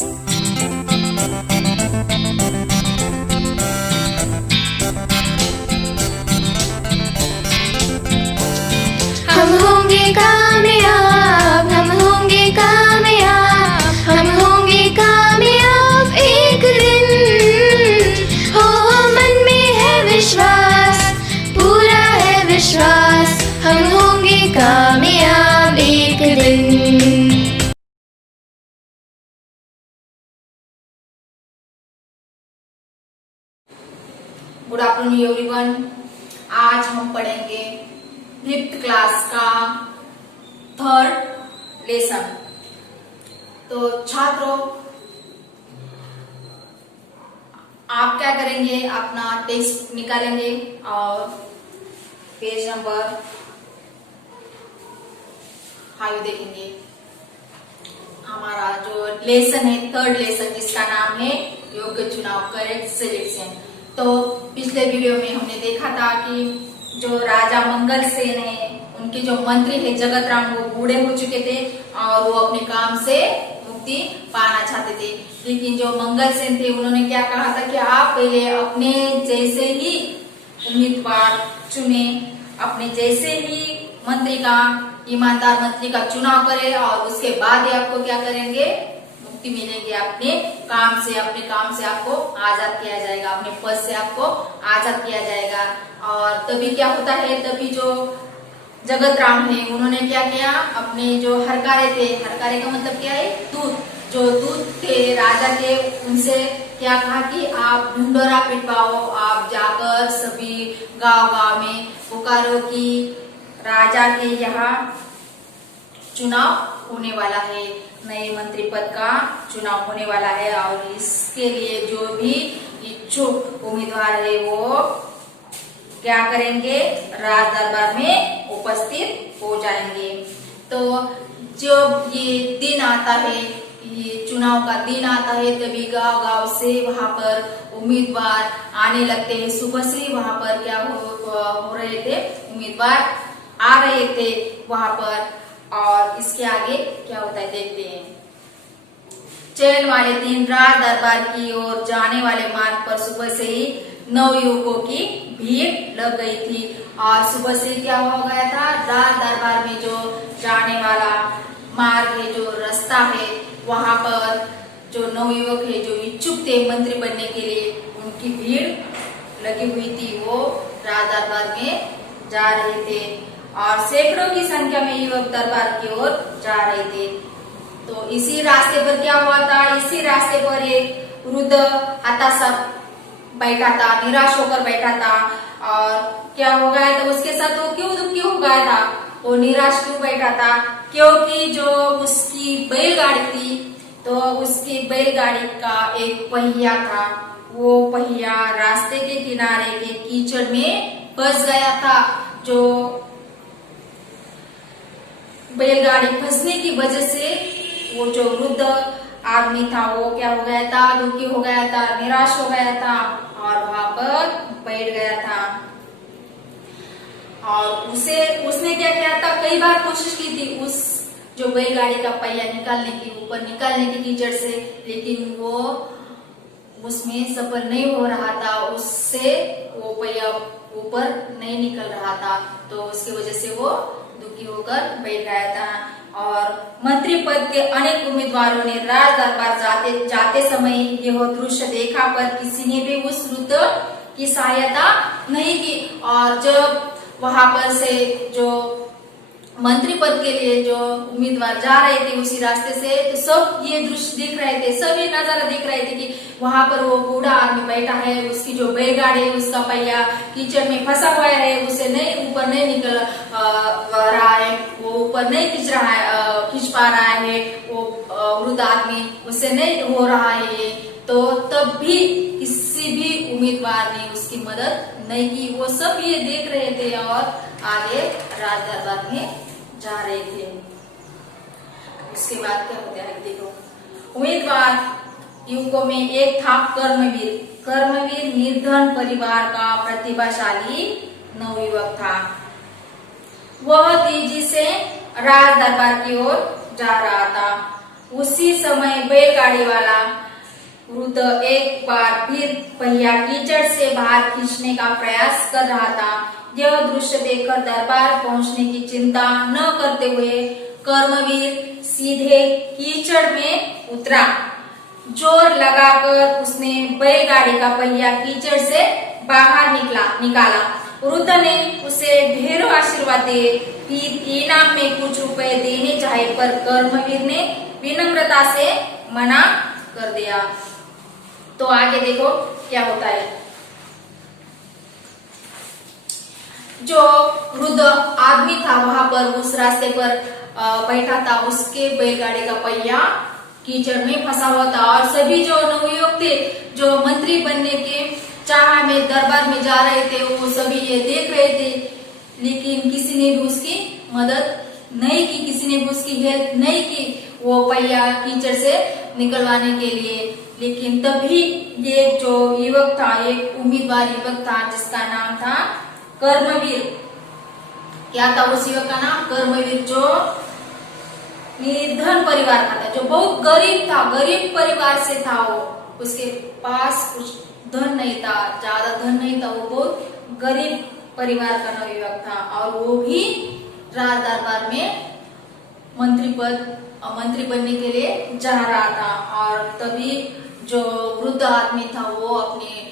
हम होंगे कामयाब, हम होंगे कामयाब, हम होंगे कामयाब एक दिन। हो मन में है विश्वास, पूरा है विश्वास, हम होंगे कामयाब एक दिन। Good afternoon everyone. आज हम पढ़ेंगे 5th क्लास का 3rd लेसन। तो छात्रों, आप क्या करेंगे, अपना टेक्स्ट निकालेंगे और पेज नंबर 5 देखेंगे। हमारा जो लेसन है 3rd लेसन, जिसका नाम है योग्य चुनाव, करेक्ट सिलेक्शन। तो पिछले वीडियो में हमने देखा था कि जो राजा मंगल सेन है, उनके जो मंत्री है जगत राम, वो बूढ़े हो चुके थे और वो अपने काम से मुक्ति पाना चाहते थे। लेकिन जो मंगल सेन थे, उन्होंने क्या कहा था कि आप पहले अपने जैसे ही उम्मीदवार चुने, अपने जैसे ही मंत्री का, ईमानदार मंत्री का चुनाव करें और उसके बाद ही आपको क्या करेंगे, मुक्ति मिलेगी। अपने काम से आपको आजाद किया जाएगा, अपने पद से आपको आजाद किया जाएगा। और तभी क्या होता है, तभी जो जगत राम है, उन्होंने क्या किया, अपने जो हरकारे थे, हरकारे का मतलब क्या है, दूत, जो दूत थे राजा के, उनसे क्या कहा कि आप ढिंढोरा पिटवाओ, आप जाकर सभी गांव में पुकारो कि राजा के यहाँ चुनाव होने वाला है, नए मंत्री पद का चुनाव होने वाला है और इसके लिए जो भी इच्छुक उम्मीदवार है वो क्या करेंगे, राज दरबार में उपस्थित हो जाएंगे। तो जब ये दिन आता है, ये चुनाव का दिन आता है, तभी गांव से वहां पर उम्मीदवार आने लगते हैं। सुबह से वहां पर क्या हो रहे थे, उम्मीदवार आ रहे थे वहां पर। और इसके आगे क्या होता है देखते हैं। चयन वाले दिन राज दरबार की ओर जाने वाले मार्ग पर सुबह से ही नवयुवकों की भीड़ लग गई थी। और सुबह से क्या हो गया था, राज दरबार में जो जाने वाला मार्ग है, जो रास्ता है, वहां पर जो नवयुवक है, जो इच्छुक थे मंत्री बनने के लिए, उनकी भीड़ लगी हुई थी। वो राज दरबार में जा रहे थे और सैकड़ों की संख्या में युवक दरबार की ओर जा रहे थे। तो इसी रास्ते पर क्या हुआ था, इसी रास्ते पर एक वृद्ध हताशा बैठा था, निराश होकर बैठा था। और क्या हो गया था उसके साथ, वो क्यों दुखी हो गया था, वो निराश क्यों बैठा था, क्योंकि जो उसकी बैलगाड़ी थी, तो उसकी बैलगाड़ी का एक पहिया था, वो पहिया रास्ते के किनारे के कीचड़ में फंस गया था। जो बैलगाड़ी फंसने की वजह से वो जो वृद्ध आदमी था, वो क्या हो गया था, दुखी हो गया था, निराश हो गया था और वहां पर बैठ गया था। और उसने क्या किया था, कई बार कोशिश की थी उस जो बैलगाड़ी का पहिया निकालने की, ऊपर निकालने की कीचड़ से, लेकिन वो उसमें सफल नहीं हो रहा था, उससे वो पहिया ऊपर नहीं निकल रहा था। तो उसकी वजह से वो दुखी होकर बैठ गया था। और मंत्री पद के अनेक उम्मीदवारों ने राज दरबार जाते समय यह दृश्य देखा, पर किसी ने भी उस वृद्ध की सहायता नहीं की। और जब वहां पर से जो मंत्री पद के लिए जो उम्मीदवार जा रहे थे उसी रास्ते से, तो सब ये दृश्य दिख रहे थे, सब ये नजारा दिख रहे थे कि वहां पर वो बूढ़ा आदमी बैठा है, उसकी जो बैलगाड़ी है, उसका पहिया कीचड़ में फंसा हुआ है, उसे नहीं ऊपर नहीं निकल रहा है, वो ऊपर नहीं खींच पा रहा है, वो वृद्ध आदमी, उससे नहीं हो रहा है। तो तब भी किसी भी उम्मीदवार ने उसकी मदद नहीं की। वो सब ये देख रहे थे और आगे राज दरबार में जा रहे थे। उसके बाद क्या होता है देखो। उम्मीदवार युवकों में एक था कर्मवीर निर्धन परिवार का प्रतिभाशाली नवयुवक था। वह तेजी से राज दरबार की ओर जा रहा था। उसी समय बैलगाड़ी वाला वृद्ध एक बार फिर पहिया कीचड़ से बाहर खींचने का प्रयास कर रहा था। यह दृश्य देखकर दरबार पहुंचने की चिंता न करते हुए कर्मवीर सीधे कीचड़ में उतरा। जोर लगाकर उसने बैलगाड़ी का पहिया कीचड़ से बाहर निकाला। वृद्ध ने उसे ढेरों आशीर्वाद दिए, फिर इनाम में कुछ रुपए देने चाहे, पर कर्मवीर ने विनम्रता से मना कर दिया। तो आगे देखो क्या होता है। जो वृद्ध आदमी था वहां पर उस रास्ते पर बैठा था, उसके बैलगाड़ी का पहिया कीचड़ में फंसा हुआ था और सभी जो नवयुवक थे जो मंत्री बनने के चाह में दरबार में जा रहे थे वो सभी ये देख रहे थे, लेकिन किसी ने भी उसकी मदद नहीं की, किसी ने भी उसकी हेल्प नहीं की वो पहिया कीचड़ से निकलवाने के लिए। लेकिन तभी ये जो युवक था, एक उम्मीदवार युवक था जिसका नाम था कर्मवीर। क्या था उस युवक का नाम? कर्मवीर, जो निर्धन परिवार का था, जो बहुत गरीब था, गरीब परिवार से था वो। उसके पास कुछ धन नहीं था, ज्यादा धन नहीं था, वो बहुत गरीब परिवार का नवयुवक था और वो भी राज दरबार में मंत्री बनने के लिए जा रहा था। और तभी जो वृद्ध आदमी था वो अपनी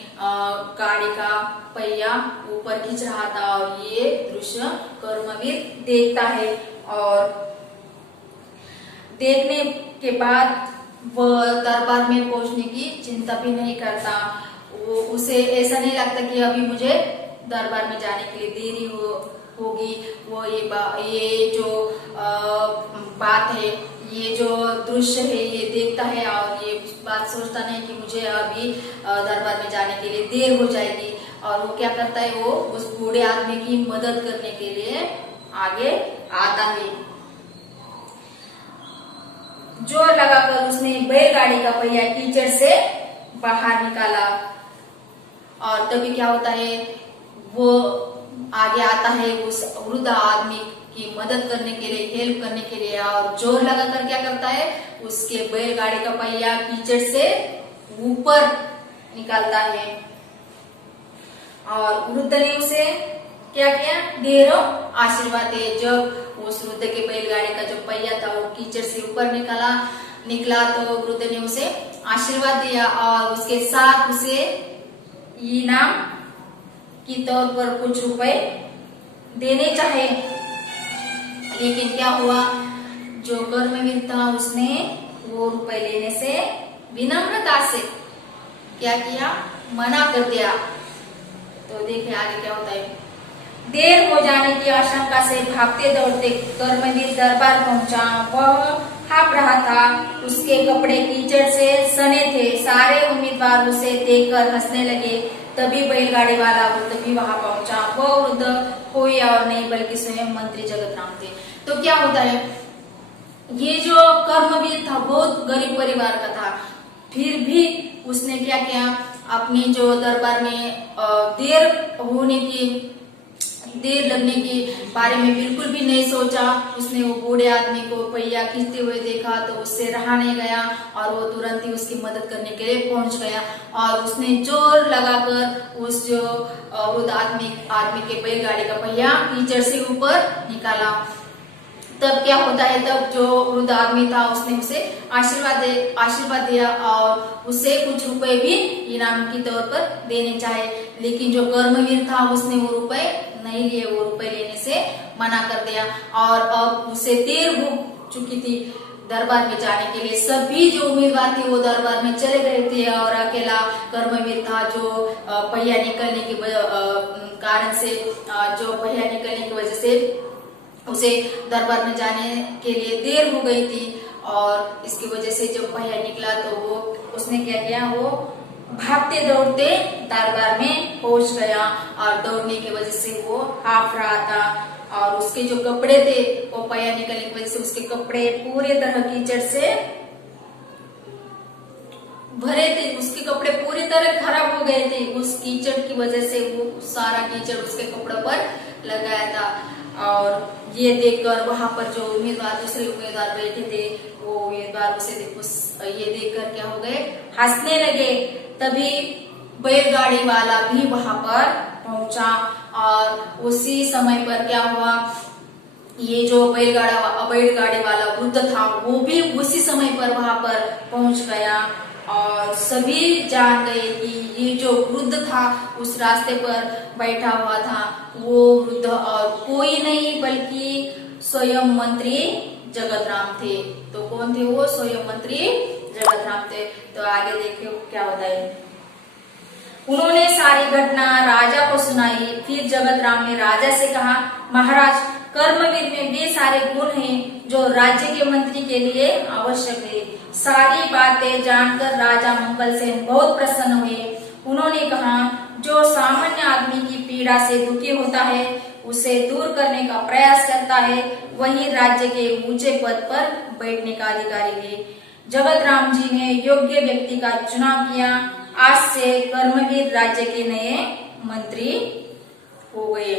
गाड़ी का पहिया ऊपर खींच रहा था और ये दृश्य कर्मवीर देखता है और देखने के बाद वह दरबार में पहुंचने की चिंता भी नहीं करता। वो उसे ऐसा नहीं लगता कि अभी मुझे दरबार में जाने के लिए देरी होगी। वो ये जो बात है, ये जो दृश्य है ये देखता है और ये बात सोचता नहीं कि मुझे अभी दरबार में जाने के लिए देर हो जाएगी। और वो क्या करता है, वो उस बूढ़े आदमी की मदद करने के लिए आगे आता है। जोर लगाकर उसने बैलगाड़ी का पहिया कीचड़ से बाहर निकाला और तभी क्या होता है, वो आगे आता है उस वृद्ध आदमी की मदद करने के लिए, हेल्प करने के लिए। और जोर लगाकर क्या करता है, उसके बैलगाड़ी का पहिया कीचड़ से ऊपर निकालता है। और वृद्ध ने उसे क्या किया, ढेरों आशीर्वाद दिए। जब उस वृद्ध के बैलगाड़ी का जो पहिया था वो कीचड़ से ऊपर निकला तो वृद्ध ने उसे आशीर्वाद दिया और उसके साथ उसे इनाम की तौर पर कुछ रुपए देने चाहे। लेकिन क्या हुआ, जो कर्मवीर था उसने वो रुपए लेने से विनम्रता से क्या किया, मना कर दिया। तो देखिए आगे क्या होता है। देर हो जाने की आशंका से भागते दौड़ते कर्मवीर दरबार पहुंचा। वह हाँफ रहा था, उसके कपड़े कीचड़ से सने थे। सारे उम्मीदवार उसे देखकर हंसने लगे। तभी बैलगाड़ी वाला वृद्ध भी वहां पहुंचा। वह वृद्ध कोई और नहीं बल्कि स्वयं मंत्री जगतराम थे। तो क्या होता है, ये जो कर्मवीर था बहुत गरीब परिवार का था, फिर भी उसने क्या किया, अपनी जो दरबार में देर लगने के बारे में बिल्कुल भी नहीं सोचा। उसने वो बूढ़े आदमी को पहिया खींचते हुए देखा तो उससे रहा नहीं गया और वो तुरंत ही उसकी मदद करने के लिए पहुंच गया और उसने जोर लगाकर उस जो वृद्ध आदमी के बैलगाड़ी का पहिया कीचड़ से ऊपर निकाला। तब क्या होता है, तब जो वृद्ध आदमी था उसने उसे आशीर्वाद दिया और उसे कुछ रुपए भी इनाम की तौर पर देने चाहे। लेकिन जो कर्मवीर था उसने वो रुपए नहीं लिए, वो रुपए लेने से मना कर दिया। और अब उसे देर हो चुकी थी दरबार में जाने के लिए। सभी जो उम्मीदवार थे वो दरबार में चले गए थे और अकेला कर्मवीर था जो पहिया निकलने के कारण से, जो पहिया निकलने की वजह से उसे दरबार में जाने के लिए देर हो गई थी। और इसकी वजह से जब पहिया निकला तो वो उसने क्या किया, वो भागते दौड़ते दरबार में पहुंच गया और दौड़ने की वजह से वो हाँफ रहा था और उसके जो कपड़े थे वो पहिया निकलने की वजह से उसके कपड़े पूरी तरह कीचड़ से भरे थे। उसके कपड़े पूरी तरह खराब हो गए थे उस कीचड़ की वजह से। वो सारा कीचड़ उसके कपड़ों पर लग गया था और ये देखकर वहां पर जो दूसरे उम्मीदवार बैठे थे वो उम्मीदवार उसे ये देखकर क्या हो गए, हंसने लगे। तभी बैलगाड़ी वाला भी वहां पर पहुंचा और उसी समय पर क्या हुआ, ये जो बैलगाड़ी वाला वृद्ध था वो भी उसी समय पर वहां पर पहुंच गया और सभी जान गए कि ये जो वृद्ध था उस रास्ते पर बैठा हुआ था वो वृद्ध और कोई नहीं बल्कि स्वयं मंत्री जगतराम थे। तो कौन थे वो? स्वयं मंत्री जगतराम थे। तो आगे देखिए क्या होता है। उन्होंने सारी घटना राजा को सुनाई। फिर जगतराम ने राजा से कहा, महाराज, कर्मवीर में वे सारे गुण हैं जो राज्य के मंत्री के लिए आवश्यक है। सारी बातें जानकर राजा मंगल सेन बहुत प्रसन्न हुए। उन्होंने कहा, जो सामान्य आदमी की पीड़ा से दुखी होता है उसे दूर करने का प्रयास करता है वही राज्य के ऊंचे पद पर बैठने का अधिकारी है। जगतराम जी ने योग्य व्यक्ति का चुनाव किया। आज से कर्मवीर राज्य के नए मंत्री हो गए।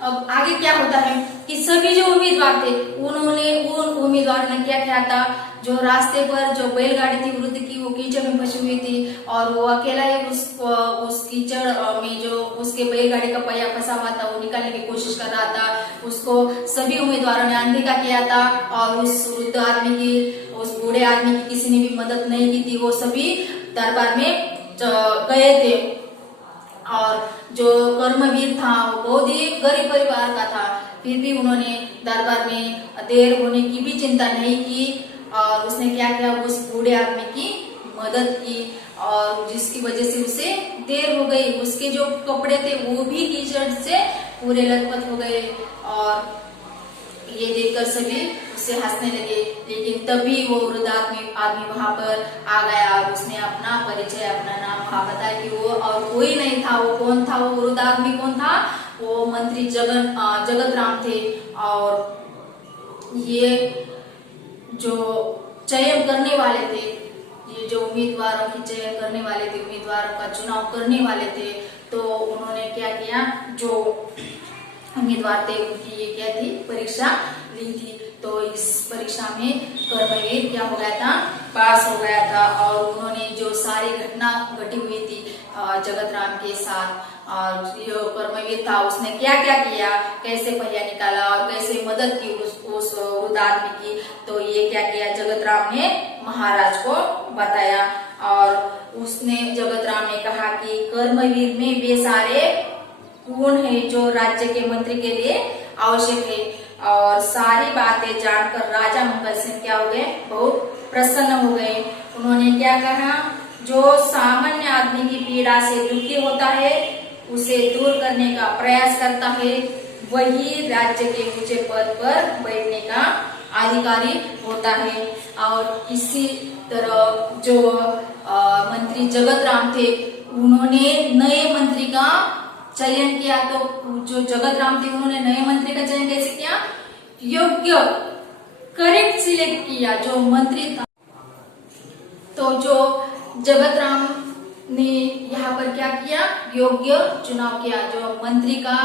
अब आगे क्या होता है कि सभी जो उम्मीदवार थे उन उम्मीदवारों ने क्या किया था, जो रास्ते पर जो बैलगाड़ी थी वृद्ध की वो कीचड़ में फंसी हुई थी और वो अकेला ही उस कीचड़ में जो उसके बैलगाड़ी का पहिया फंसा हुआ था वो निकालने की कोशिश कर रहा था। उसको सभी उम्मीदवारों ने अनदेखा किया था और उस वृद्ध आदमी की, उस बूढ़े आदमी की किसी ने भी मदद नहीं की थी। वो सभी दरबार में गए थे और जो कर्मवीर था वो बहुत ही गरीब परिवार का था, फिर भी उन्होंने दरबार में देर होने की भी चिंता नहीं की और उसने क्या किया, उस बूढ़े आदमी की मदद की और जिसकी वजह से उसे देर हो गई। उसके जो कपड़े थे वो भी कीचड़ से पूरे लथपथ हो गए और ये देखकर सभी उससे हंसने लगे। लेकिन तभी वो वृद्ध आदमी वहां पर आ गया और उसने अपना परिचय, अपना नाम वहां बताया कि वो और कोई नहीं था। वो कौन था? वो वृद्ध आदमी कौन था? वो मंत्री जगतराम थे। और ये जो चयन करने वाले थे, ये जो उम्मीदवारों की चयन करने वाले थे, उम्मीदवारों का चुनाव करने वाले थे, तो उन्होंने क्या किया, जो उम्मीदवार थे उनकी ये क्या थी, परीक्षा ली थी। तो इस परीक्षा में कर्मवीर क्या हो गया था, पास हो गया था और उन्होंने जो सारी घटना घटी हुई थी जगतराम के साथ और जो कर्मवीर था उसने क्या क्या किया, कैसे पहिया निकाला और कैसे मदद की उस वृद्ध आदमी की, तो ये क्या किया, जगतराम ने महाराज को बताया। और उसने जगतराम ने कहा कि कर्मवीर में वे सारे गुण है जो राज्य के मंत्री के लिए आवश्यक है। और सारी बातें जानकर राजा मंगल सेन क्या हो गए, बहुत प्रसन्न हो गए। उन्होंने क्या कहा, जो सामान्य आदमी की पीड़ा से दुखी होता है उसे दूर करने का प्रयास करता है वही राज्य के ऊंचे पद पर बैठने का अधिकारी होता है। और इसी तरह जो मंत्री जगतराम थे उन्होंने नए मंत्री का चयन किया। तो जो जगतराम थे उन्होंने नए मंत्री का चयन कैसे किया, योग्य करेक्ट सिलेक्ट किया जो मंत्री था। तो जो जगतराम ने यहाँ पर क्या किया, योग्य चुनाव किया, जो मंत्री का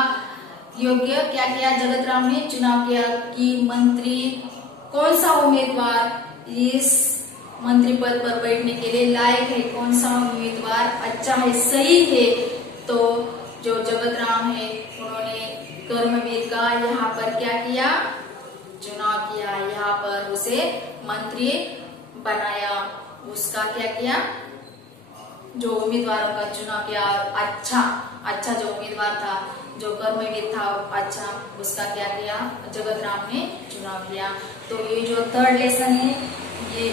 योग्य क्या किया, जगतराम ने चुनाव किया कि मंत्री कौन सा उम्मीदवार इस मंत्री पद पर बैठने के लिए लायक है, कौन सा उम्मीदवार अच्छा है, सही है। तो जो जगतराम है उन्होंने कर्मवीर का यहाँ पर क्या किया, चुनाव किया, यहाँ पर उसे मंत्री बनाया। उसका क्या किया, जो उम्मीदवारों का चुनाव किया, अच्छा जो उम्मीदवार था, जो कर्मवीर था अच्छा, उसका क्या किया, जगतराम ने चुनाव किया। तो ये जो थर्ड लेसन है ये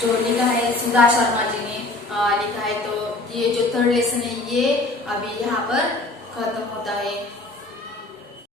जो लिखा है सुधा शर्मा जी ने लिखा है। तो ये जो थर्ड लेसन है ये अभी यहाँ पर खत्म होता है।